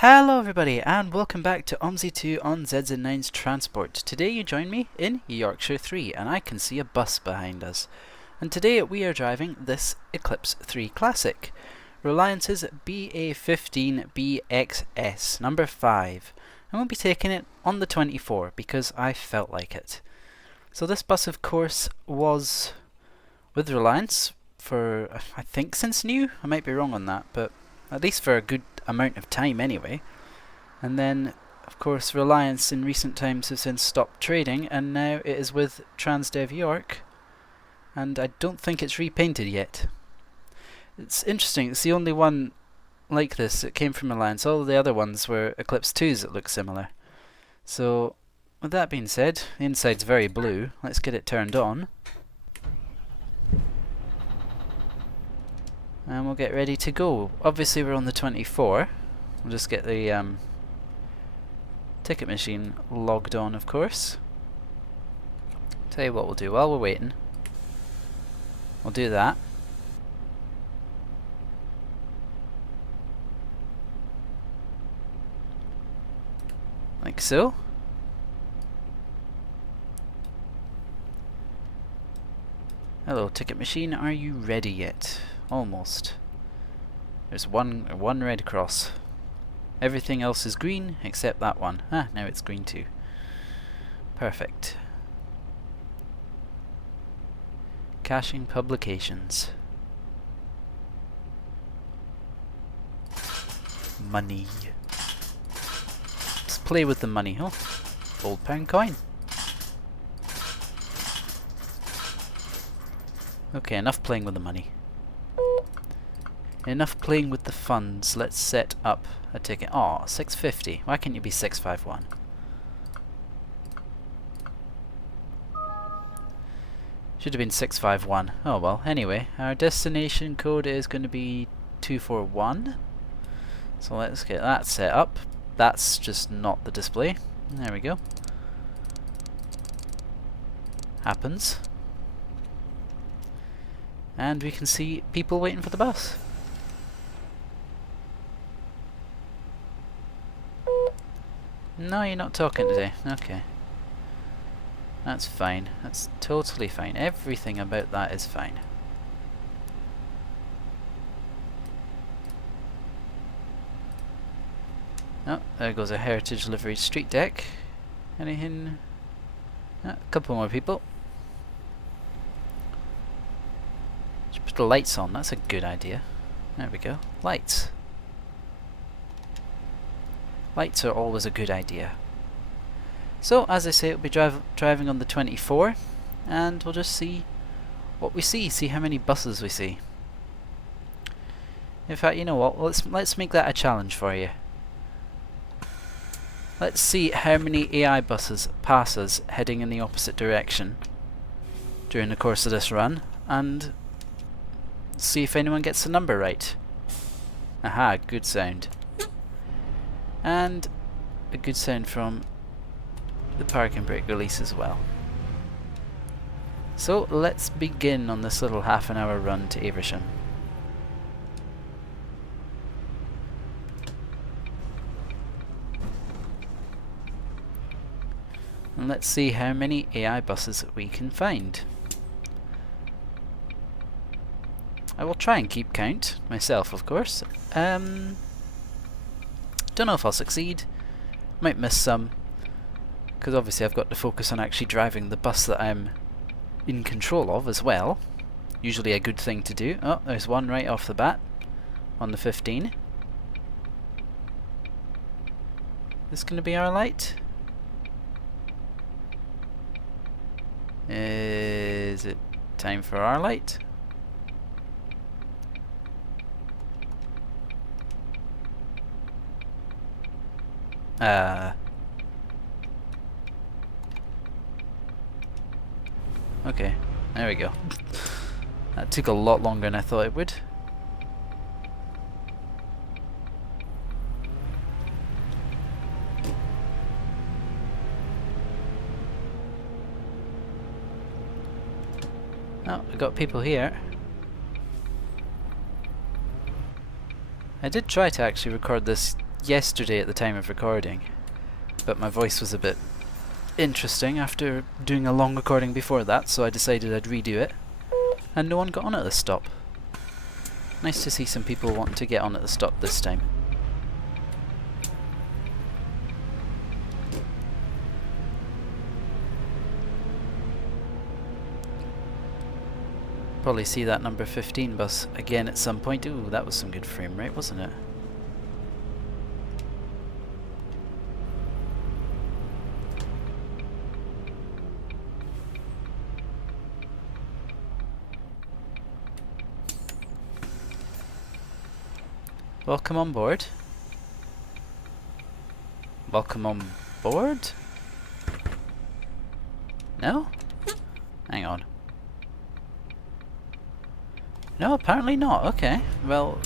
Hello everybody and welcome back to OMSI2 on ZZ9's Transport. Today you join me in Yorkshire 3 and I can see a bus behind us. And today we are driving this Eclipse 3 Classic, Reliance's BA15 BXS number 5. And we'll be taking it on the 24 because I felt like it. So this bus of course was with Reliance for I think since new, I might be wrong on that, but at least for a good amount of time anyway. And then of course Reliance in recent times have since stopped trading and now it is with Transdev York, and I don't think it's repainted yet. It's interesting, it's the only one like this that came from Reliance. All the other ones were Eclipse 2s that look similar. So with that being said, the inside's very blue. Let's get it turned on and we'll get ready to go. Obviously we're on the 24. We'll just get the ticket machine logged on, of course. Tell you what we'll do while we're waiting. We'll do that. Like so. Hello ticket machine, are you ready yet? Almost. There's one red cross. Everything else is green except that one. Ah, now it's green too. Perfect. Caching publications. Money. Let's play with the money, huh? Old pound coin. Okay, enough playing with the money. Enough playing with the funds. Let's set up a ticket. Aw, 650. Why can't you be 651? Should have been 651. Oh well, anyway, our destination code is going to be 241. So let's get that set up. That's just not the display. There we go. Happens. And we can see people waiting for the bus. No, you're not talking today. Okay. That's fine. That's totally fine. Everything about that is fine. Oh, there goes a Heritage Livery street deck. Anything? A couple more people. Should put the lights on. That's a good idea. There we go. Lights. Lights are always a good idea. So, as I say, we'll be driving on the 24, and we'll just see what we see how many buses we see. In fact, you know what? Let's make that a challenge for you. Let's see how many AI buses pass us heading in the opposite direction during the course of this run, and see if anyone gets the number right. Aha, good sound. And a good sound from the parking brake release as well. So let's begin on this little half-an-hour run to Aversham. And let's see how many AI buses we can find. I will try and keep count myself, of course. Don't know if I'll succeed. Might miss some, because obviously I've got to focus on actually driving the bus that I'm in control of as well. Usually a good thing to do. Oh, there's one right off the bat on the 15. This going to be our light? Is it time for our light? Okay, there we go. That took a lot longer than I thought it would. Oh, we got people here. I did try to actually record this yesterday at the time of recording, but my voice was a bit interesting after doing a long recording before that, so I decided I'd redo it, and no one got on at the stop. Nice to see some people wanting to get on at the stop this time. Probably see that number 15 bus again at some point. Ooh, that was some good frame rate, wasn't it? Welcome on board. Welcome on board? No? Hang on. No, apparently not. Okay. Well,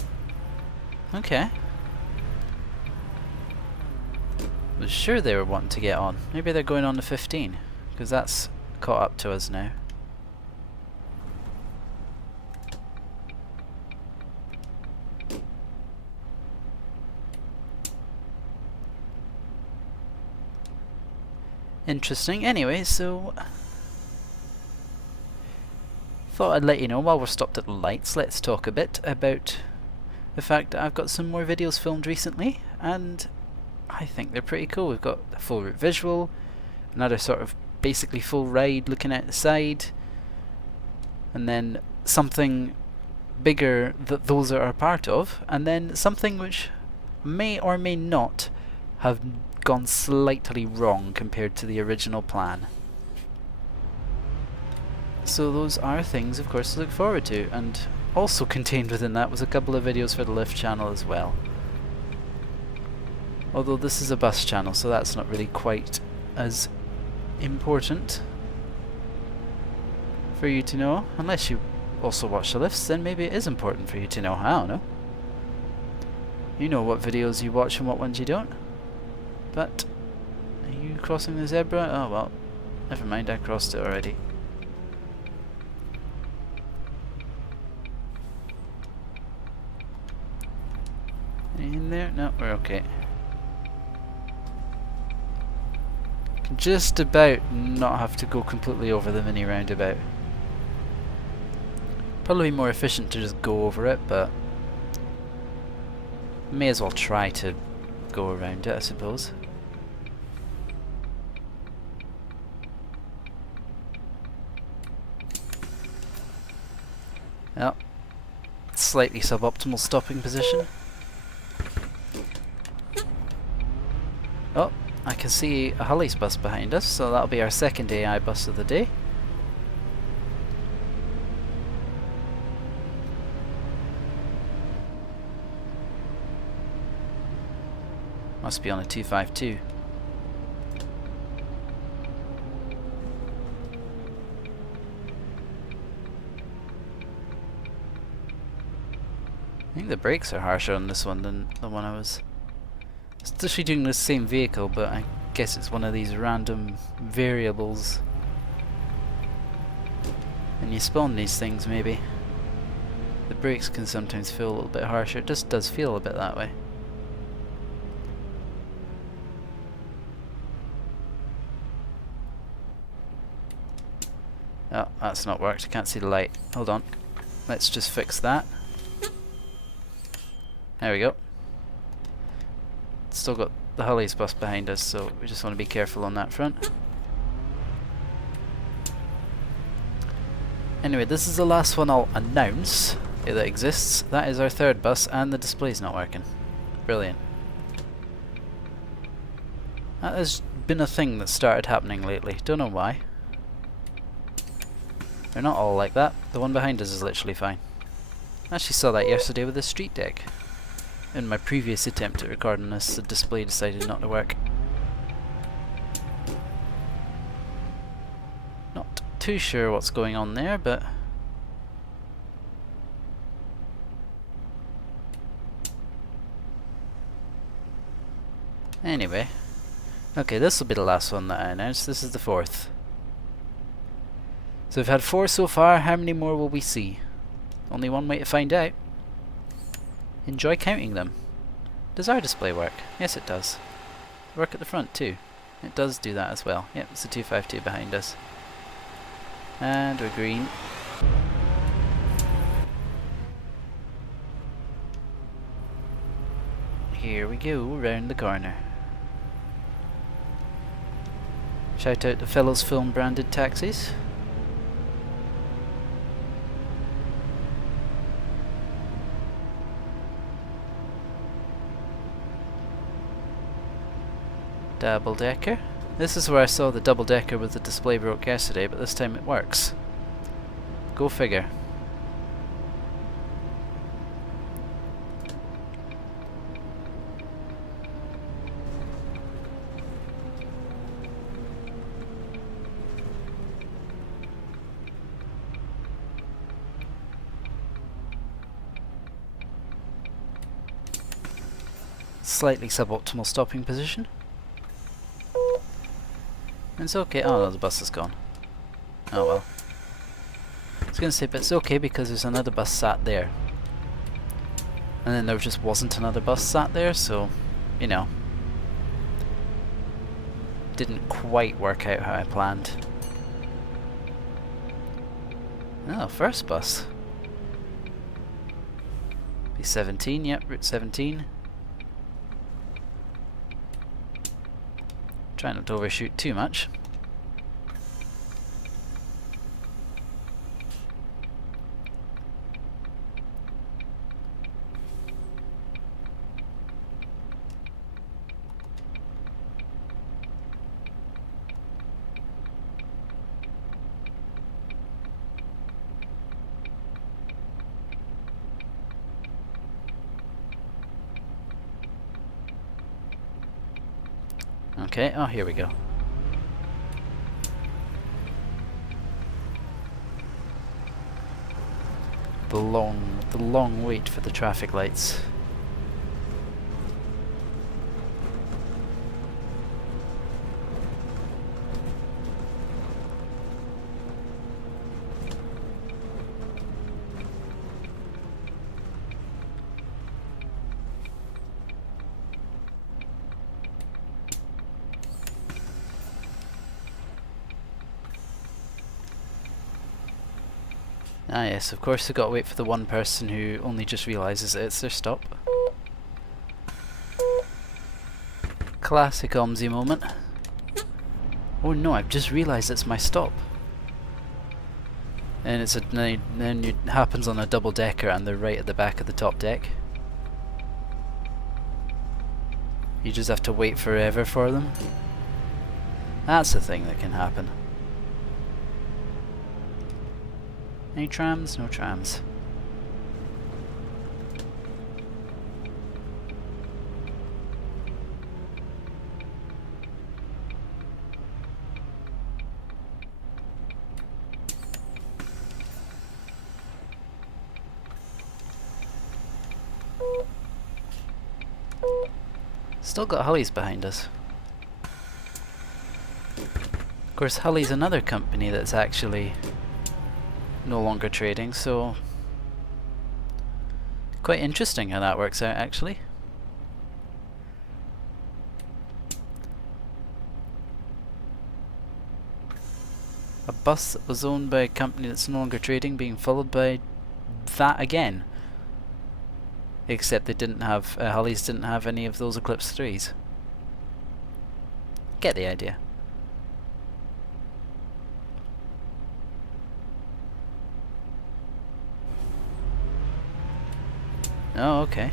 okay. I was sure they were wanting to get on. Maybe they're going on to 15, because that's caught up to us now. Interesting. Anyway, so thought I'd let you know while we're stopped at the lights. Let's talk a bit about the fact that I've got some more videos filmed recently, and I think they're pretty cool. We've got a full route visual, another sort of basically full ride looking out the side, and then something bigger that those are a part of, and then something which may or may not have gone slightly wrong compared to the original plan. So those are things, of course, to look forward to, and also contained within that was a couple of videos for the lift channel as well. Although this is a bus channel, so that's not really quite as important for you to know. Unless you also watch the lifts, then maybe it is important for you to know. I don't know. You know what videos you watch and what ones you don't. But, are you crossing the zebra? Oh well, never mind, I crossed it already. In there? No, we're okay. Can just about not have to go completely over the mini roundabout. Probably more efficient to just go over it, but may as well try to go around it, I suppose. Well, slightly suboptimal stopping position. Oh, I can see a Hulley's bus behind us, so that'll be our second AI bus of the day. Must be on a 252. I think the brakes are harsher on this one than the one I was. It's literally doing the same vehicle, but I guess it's one of these random variables. And you spawn these things, maybe. The brakes can sometimes feel a little bit harsher. It just does feel a bit that way. Oh, that's not worked. I can't see the light. Hold on. Let's just fix that. There we go. Still got the Hulley's bus behind us, so we just want to be careful on that front. Anyway, this is the last one I'll announce that exists. That is our third bus, and the display's not working. Brilliant. That has been a thing that started happening lately. Don't know why. They're not all like that. The one behind us is literally fine. I actually saw that yesterday with the street deck. In my previous attempt at recording this, the display decided not to work. Not too sure what's going on there, but anyway. Okay, this will be the last one that I announced. This is the fourth. So we've had 4 so far. How many more will we see? Only one way to find out. Enjoy counting them. Does our display work? Yes, it does. Work at the front too. It does do that as well. Yep, it's a 252 behind us. And we're green. Here we go, round the corner. Shout out to Fellows Film branded taxis. Double decker. This is where I saw the double decker with the display broke yesterday, but this time it works. Go figure. Slightly suboptimal stopping position. It's okay. Oh no, the bus is gone. Oh well. I was gonna say, but it's okay because there's another bus sat there. And then there just wasn't another bus sat there, so, you know. Didn't quite work out how I planned. Oh, first bus. B17, yep, route 17. Try not to overshoot too much. Okay, oh here we go. The long wait for the traffic lights. Ah yes, of course they've got to wait for the one person who only just realises that it's their stop. Classic OMSI moment. Oh no, I've just realised it's my stop. And it's then it happens on a double decker and they're right at the back of the top deck. You just have to wait forever for them. That's the thing that can happen. Any trams? No trams. Still got Hulley's behind us. Of course, Hulley's another company that's actually no longer trading, so quite interesting how that works out actually. A bus that was owned by a company that's no longer trading being followed by that again. Except they didn't have, Hulley's didn't have any of those Eclipse 3s. Get the idea. Oh, okay.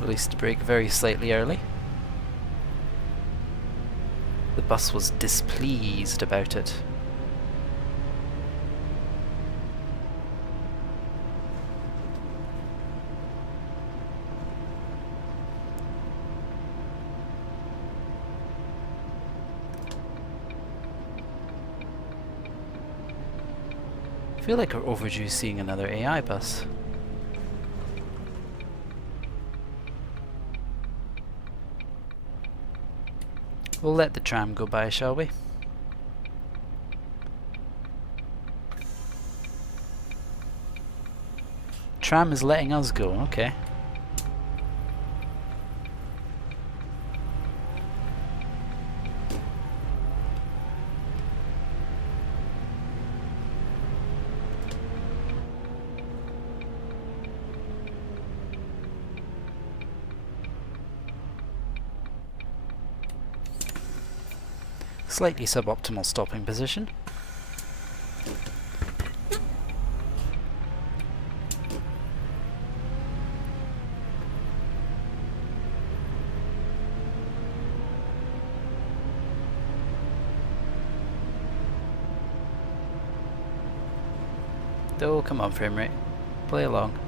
Released the brake very slightly early. bus was displeased about it. I feel like we're overdue seeing another AI bus. We'll let the tram go by, shall we? Tram is letting us go, okay. Slightly suboptimal stopping position. Oh, come on, frame rate. Play along.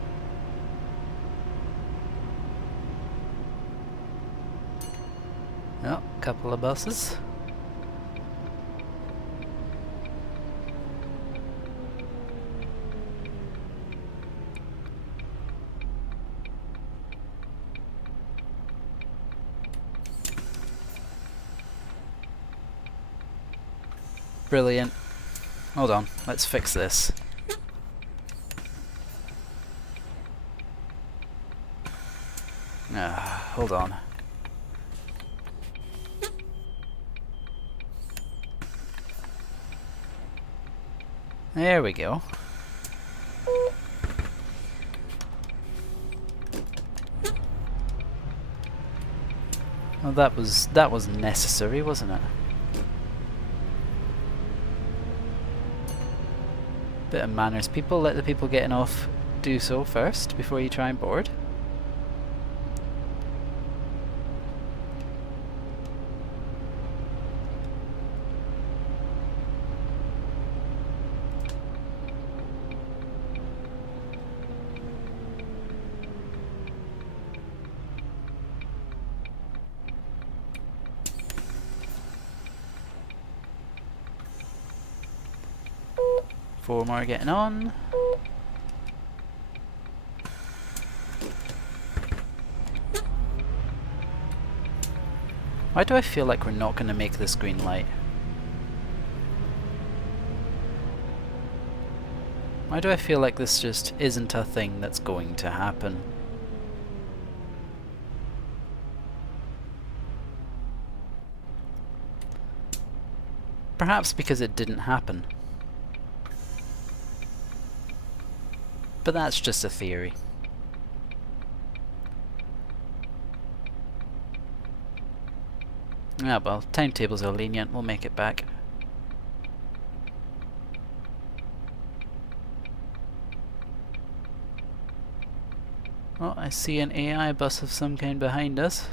Oh, couple of buses. Brilliant. Hold on, let's fix this. Hold on. There we go. Well, that was necessary, wasn't it? Bit of manners, people. Let the people getting off do so first before you try and board. Four more getting on. Why do I feel like we're not going to make this green light? Why do I feel like this just isn't a thing that's going to happen? Perhaps because it didn't happen. But that's just a theory. Ah well, timetables are lenient, we'll make it back. Oh, I see an AI bus of some kind behind us.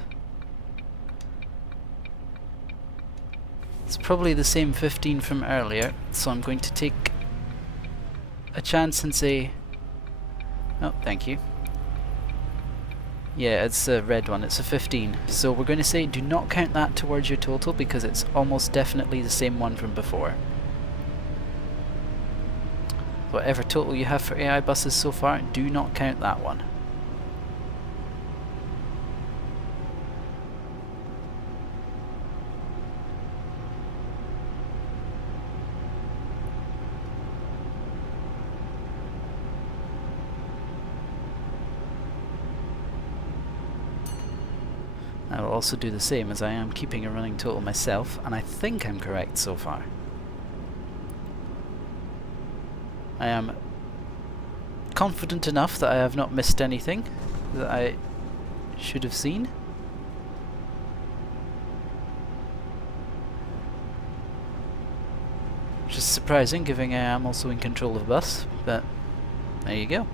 It's probably the same 15 from earlier, so I'm going to take a chance and say... Oh, thank you. Yeah, it's a red one, it's a 15. So we're going to say do not count that towards your total because it's almost definitely the same one from before. Whatever total you have for AI buses so far, do not count that one. I will also do the same as I am keeping a running total myself, and I think I'm correct so far. I am confident enough that I have not missed anything that I should have seen. Which is surprising, given I am also in control of the bus, but there you go.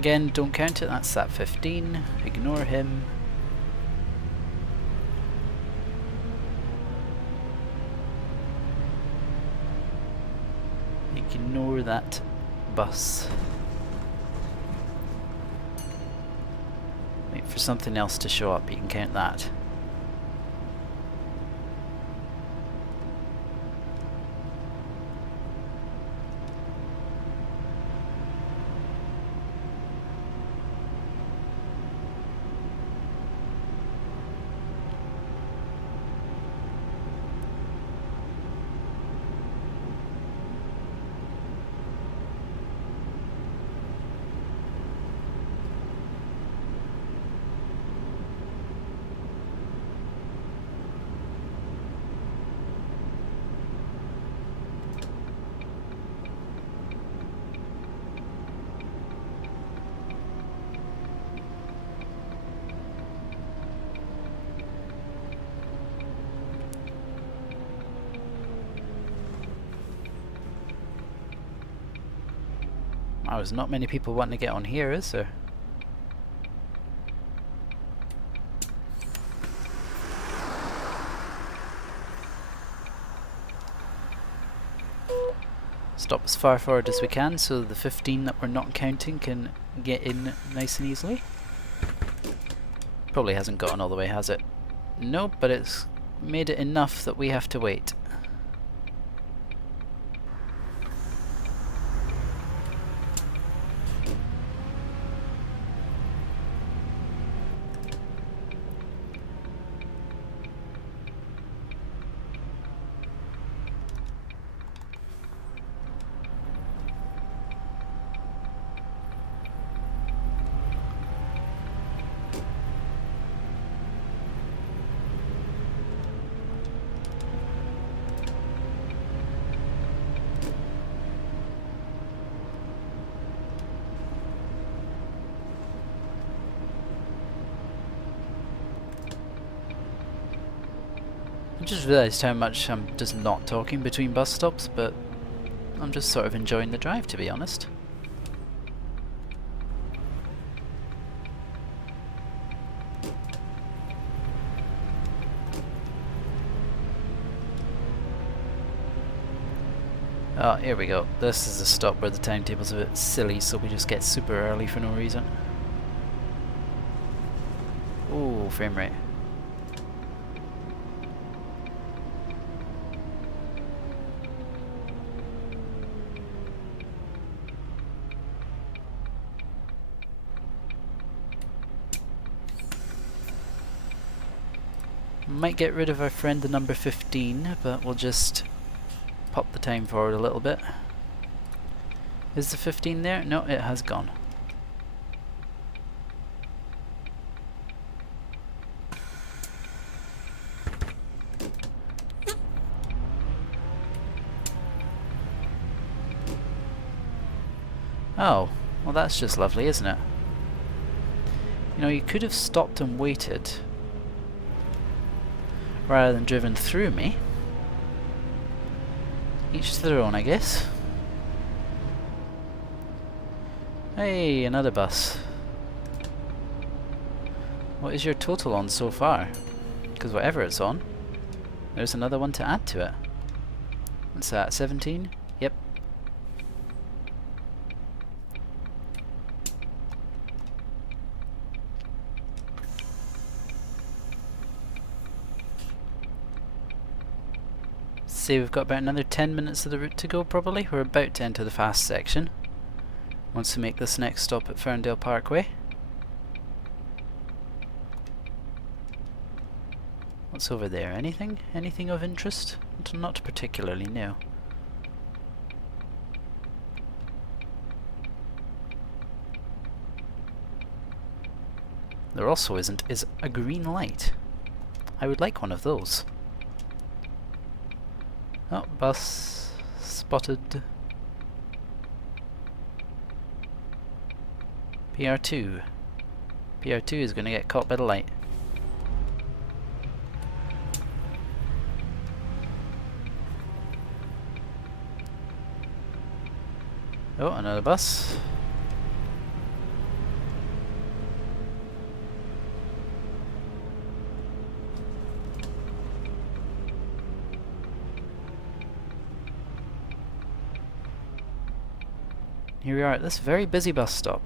Again, don't count it, that's that 15. Ignore him. Ignore that bus. Wait for something else to show up, you can count that. Wow, there's not many people wanting to get on here, is there? Stop as far forward as we can so the 15 that we're not counting can get in nice and easily. Probably hasn't gotten all the way, has it? Nope, but it's made it enough that we have to wait. I just realised how much I'm just not talking between bus stops, but I'm just sort of enjoying the drive, to be honest. Oh, here we go. This is a stop where the timetable's a bit silly, so we just get super early for no reason. Ooh, frame rate. Might get rid of our friend the number 15, but we'll just pop the time forward a little bit. Is the 15 there? No, it has gone. Oh, well that's just lovely, isn't it? You know, you could have stopped and waited rather than driven through me. Each to their own, I guess. Hey, another bus. What is your total on so far? Because whatever it's on, there's another one to add to it. What's that, 17? Yep. Say we've got about another 10 minutes of the route to go probably. We're about to enter the fast section once we make this next stop at Ferndale Parkway. What's over there? Anything? Anything of interest? Not particularly, no. There also is a green light. I would like one of those. Oh, bus spotted. PR2. PR2 is going to get caught by the light. Oh, another bus. Here we are at this very busy bus stop.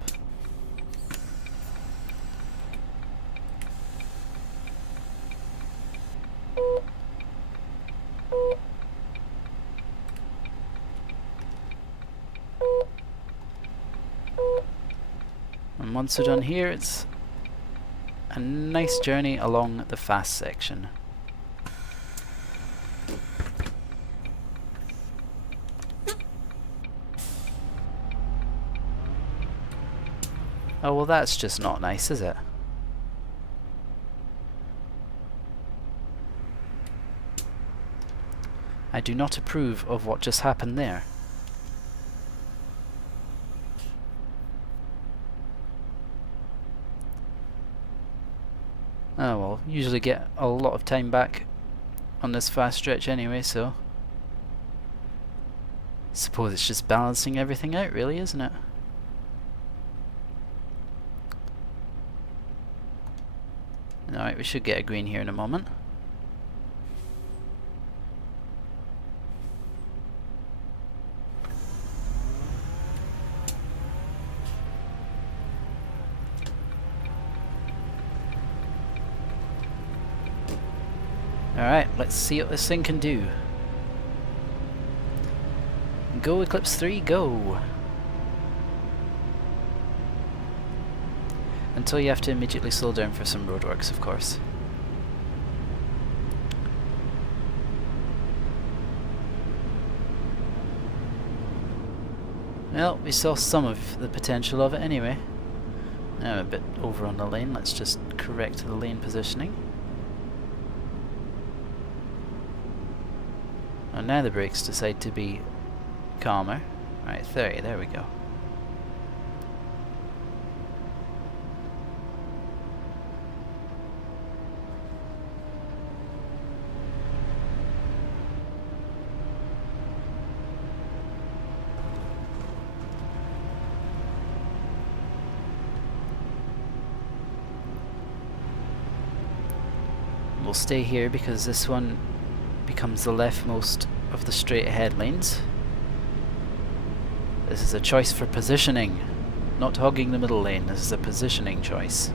And once we're done here, it's a nice journey along the fast section. Oh, well, that's just not nice, is it? I do not approve of what just happened there. Oh well, usually get a lot of time back on this fast stretch anyway, so suppose it's just balancing everything out, really, isn't it? Alright, we should get a green here in a moment. Alright, let's see what this thing can do. Go Eclipse 3, go! Until you have to immediately slow down for some roadworks, of course. Well, we saw some of the potential of it anyway. Now I'm a bit over on the lane, let's just correct the lane positioning. And now the brakes decide to be calmer. Right, 30, there we go. We'll stay here because this one becomes the leftmost of the straight ahead lanes. This is a choice for positioning, not hogging the middle lane. This is a positioning choice.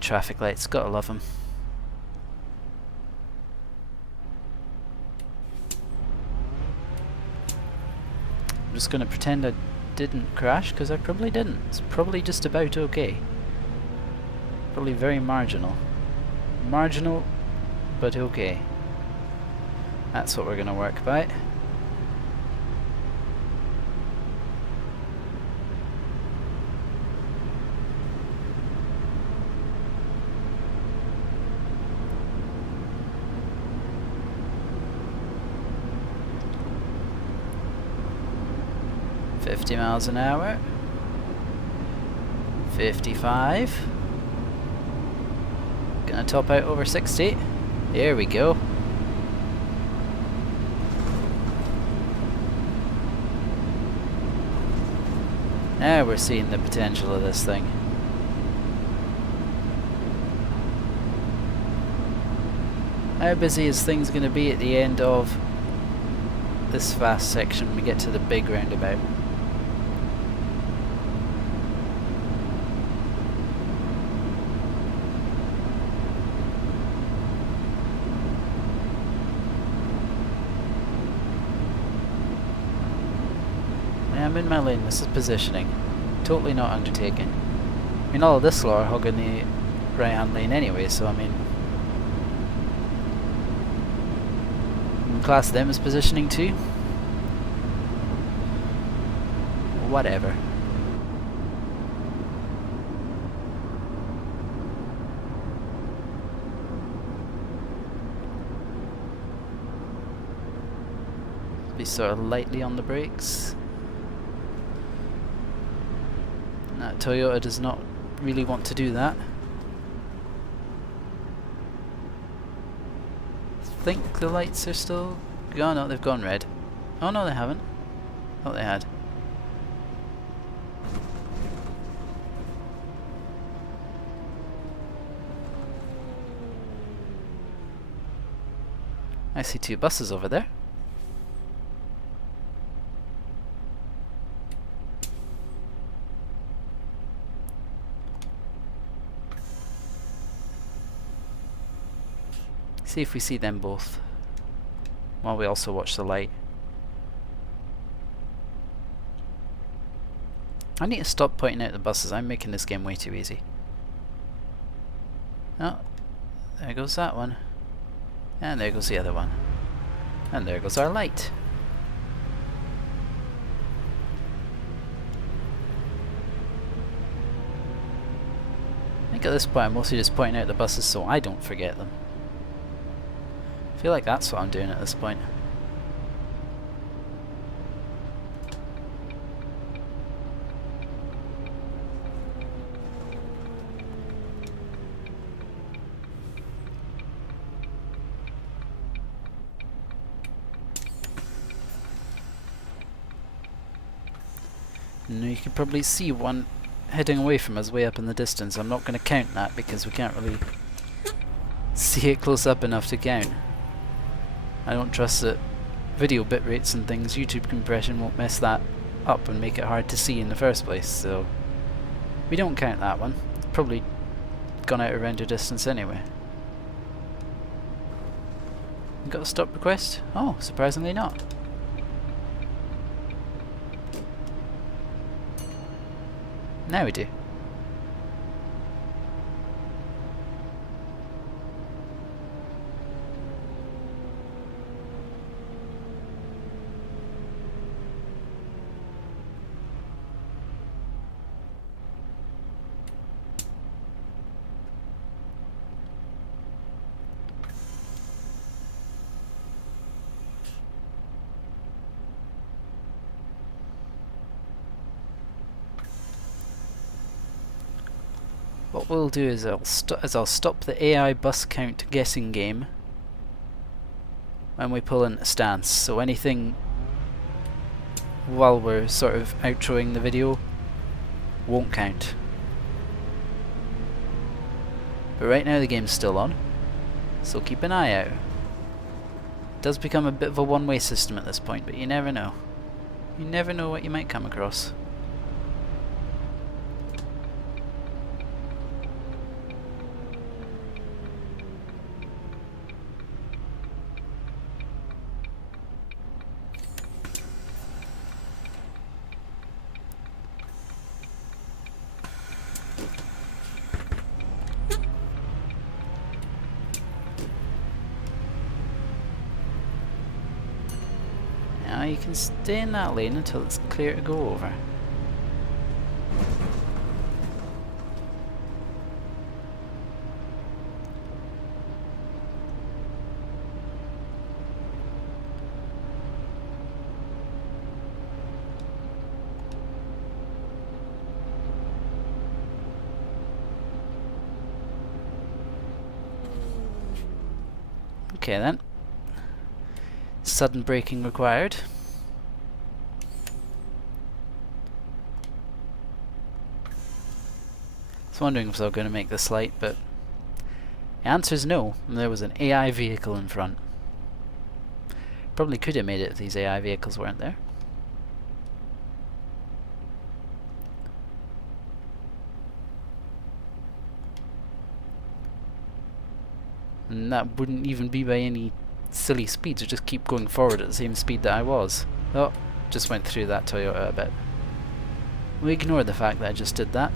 Traffic lights, gotta love them. I'm just gonna pretend I didn't crash, because I probably didn't. It's probably just about okay. Probably very marginal. Marginal, but okay. That's what we're gonna work by. miles an hour. 55. Gonna top out over 60. There we go. Now we're seeing the potential of this thing. How busy is things going to be at the end of this fast section when we get to the big roundabout? I'm in my lane, this is positioning. Totally not undertaking. I mean, all of this lot are hogging the right hand lane anyway, so I mean, you can class them as positioning too. Whatever. Be sort of lightly on the brakes. Toyota does not really want to do that. I think the lights are still... Oh no, they've gone red. Oh no, they haven't. Thought they had. I see two buses over there. See if we see them both while we also watch the light. I need to stop pointing out the buses. I'm making this game way too easy. Oh, there goes that one. And there goes the other one. And there goes our light. I think at this point I'm mostly just pointing out the buses so I don't forget them. I feel like that's what I'm doing at this point. Now you can probably see one heading away from us way up in the distance. I'm not going to count that because we can't really see it close up enough to count. I don't trust that video bit rates and things, YouTube compression won't mess that up and make it hard to see in the first place, so we don't count that one. It's probably gone out of render distance anyway. You got a stop request? Oh, surprisingly not. Now we do. What we'll do is I'll stop the AI bus count guessing game when we pull in a stance. So anything while we're sort of outroing the video won't count. But right now the game's still on, so keep an eye out. It does become a bit of a one-way system at this point, but you never know. You never know what you might come across. Now you can stay in that lane until it's clear to go over. Okay then. Sudden braking required. I was wondering if I was going to make this light, but the answer is no. There was an AI vehicle in front. Probably could have made it if these AI vehicles weren't there. And that wouldn't even be by any silly speeds, or just keep going forward at the same speed that I was. Oh, just went through that Toyota a bit. We ignore the fact that I just did that.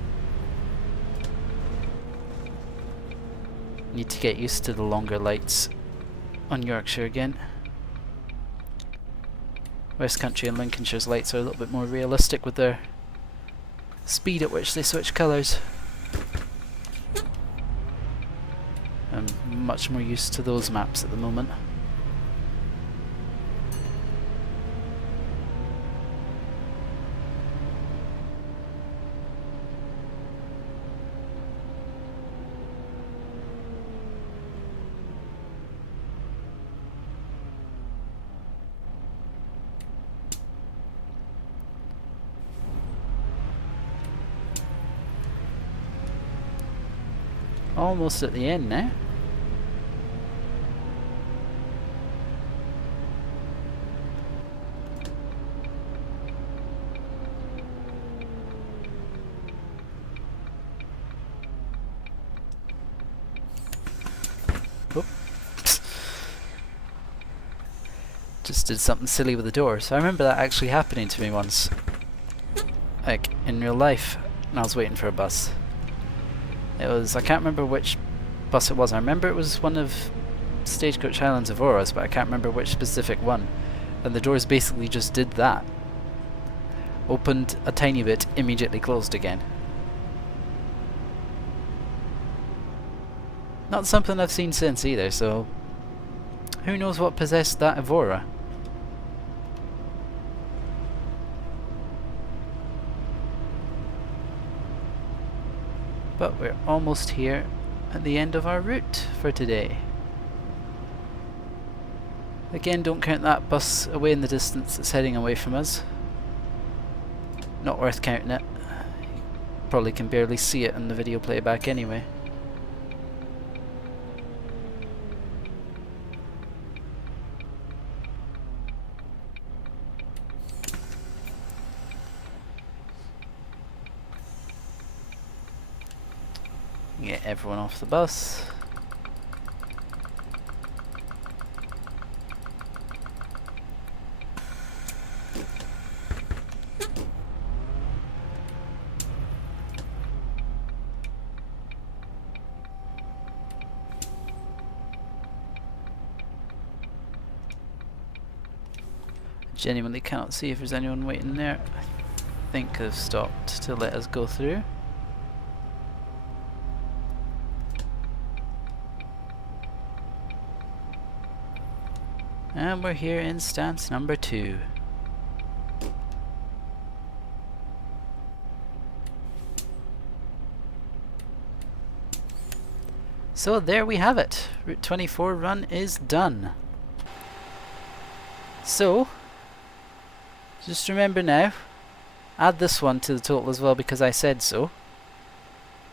Need to get used to the longer lights on Yorkshire again. West Country and Lincolnshire's lights are a little bit more realistic with their speed at which they switch colours. I'm much more used to those maps at the moment. almost at the end now. Just did something silly with the door. So I remember that actually happening to me once. Like, in real life, when I was waiting for a bus. It was, I can't remember which bus it was. I remember it was one of Stagecoach Highlands of Auras, but I can't remember which specific one. And the doors basically just did that. Opened a tiny bit, immediately closed again. Not something I've seen since either, so who knows what possessed that Evora? But we're almost here at the end of our route for today. Again, don't count that bus away in the distance that's heading away from us. Not worth counting it. Probably can barely see it in the video playback anyway. Get everyone off the bus. Genuinely cannot see if there's anyone waiting there. I think they've stopped to let us go through. And we're here in stance number 2. So there we have it. Route 24 run is done. So, just remember now, add this one to the total as well because I said so.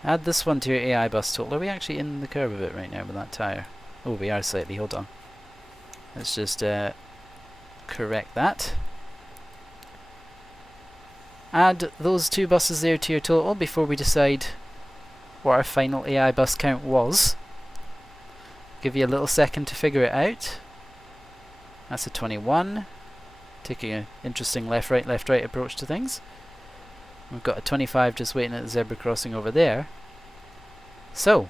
Add this one to your AI bus total. Are we actually in the curve of it right now with that tyre? Oh, we are slightly, hold on. Let's just correct that. Add those 2 buses there to your total before we decide what our final AI bus count was. Give you a little second to figure it out. That's a 21. Taking an interesting left-right approach to things. We've got a 25 just waiting at the zebra crossing over there. So,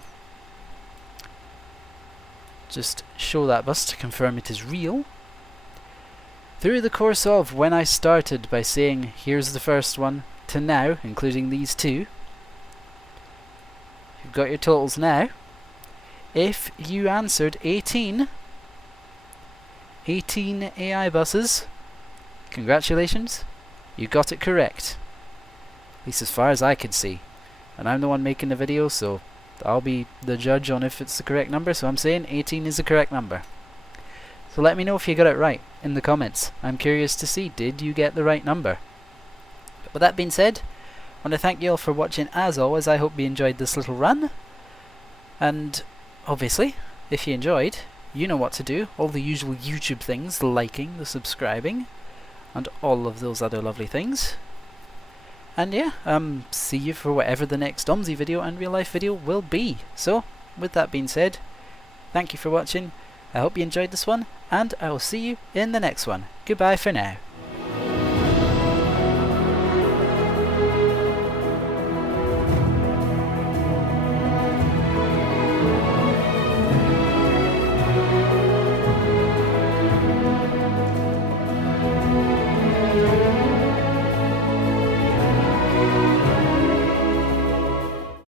just show that bus to confirm it is real. Through the course of when I started by saying here's the first one to now, including these 2, you've got your totals now. If you answered 18 AI buses, congratulations, you got it correct. At least as far as I could see. And I'm the one making the video, so I'll be the judge on if it's the correct number, so I'm saying 18 is the correct number. So let me know if you got it right in the comments. I'm curious to see, did you get the right number? But with that being said, I want to thank you all for watching as always. I hope you enjoyed this little run. And obviously, if you enjoyed, you know what to do. All the usual YouTube things, the liking, the subscribing, and all of those other lovely things. And yeah, see you for whatever the next OMSI video and real life video will be. So, with that being said, thank you for watching. I hope you enjoyed this one, and I will see you in the next one. Goodbye for now.